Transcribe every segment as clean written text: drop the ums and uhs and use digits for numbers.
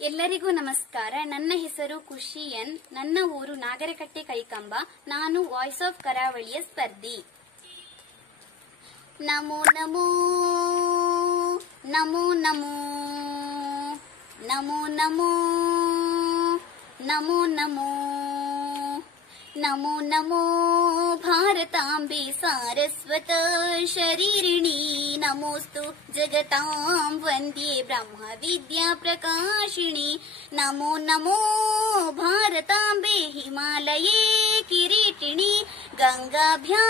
ಎಲ್ಲರಿಗೂ ನಮಸ್ಕಾರ. ನನ್ನ ಹೆಸರು ಖುಷಿ ಎನ್. ನನ್ನ ಊರು ನಾಗರಕಟ್ಟೆ ಕೈಕಂಬ. ನಾನು ವಾಯ್ಸ್ ಆಫ್ ಕರಾವಳಿಯ ಸ್ಪರ್ಧಿ. ನಮೋ ನಮೋ ನಮೋ ನಮೋ ನಮೋ ನಮೋ ನಮೋ ನಮೋ ನಮೋ ನಮೋ ಭಾರತಾಂಬೆ ಸಾರಸ್ವತ ಶರೀರಿಣಿ ನಮೋಸ್ತು ಜಗತಾಂ ವಂದೇ ಬ್ರಹ್ಮ ವಿದ್ಯಾ ಪ್ರಕಾಶಿಣಿ ನಮೋ ನಮೋ ಭಾರತಾಂಬೆ ಹಿಮಾಲಯೇ ಕಿರೀಟಿಣಿ ಗಂಗಾಭ್ಯಾ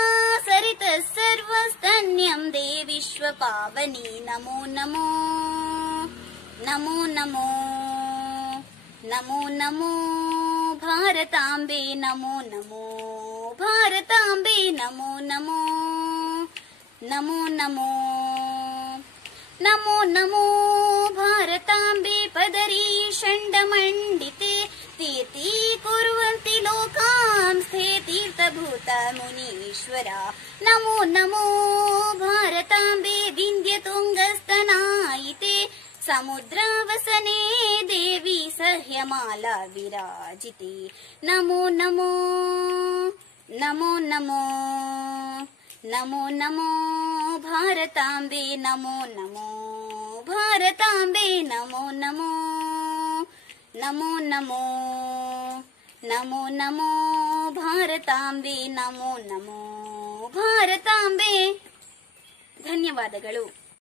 ಸರಿತ ಸರ್ವಸ್ತನ್ಯಂ ದೇವಿ ವಿಶ್ವ ಪಾವನಿ ನಮೋ ನಮೋ ನಮೋ ನಮೋ ನಮೋ ನಮೋ ಭಾರತಾಂಬೆ ನಮೋ ನಮೋ ಭಾರತಾಂಬೆ ನಮೋ ನಮೋ ನಮೋ ನಮೋ ನಮೋ ನಮೋ ಭಾರತಾಂಬೆ ಪದರಿ ಷಂಡಮಂಡಿತೆ ತೀರ್ಥಿ ಕುರುವಂತಿ ಲೋಕಾಂಸ್ಥೆ ತೀರ್ಥಭೂತ ಮುನೀಶ್ವರ ನಮೋ ನಮೋ ಭಾರತಾಂಬೆ ವಿಂಧ್ಯ ತುಂಗಸ್ತನಾಯಿತೆ ಸಮುದ್ರಾವಸನೆ ದೇವಿ ಸಹ್ಯಮಾಲಾ ವಿರಾಜಿತೆ ನಮೋ ನಮೋ ನಮೋ ನಮೋ ನಮೋ ನಮೋ ಭಾರತಾಂಬೆ ನಮೋ ನಮೋ ಭಾರತಾಂಬೆ ನಮೋ ನಮೋ ನಮೋ ನಮೋ ನಮೋ ನಮೋ ಭಾರತಾಂಬೆ ನಮೋ ನಮೋ ಭಾರತಾಂಬೆ. ಧನ್ಯವಾದಗಳು.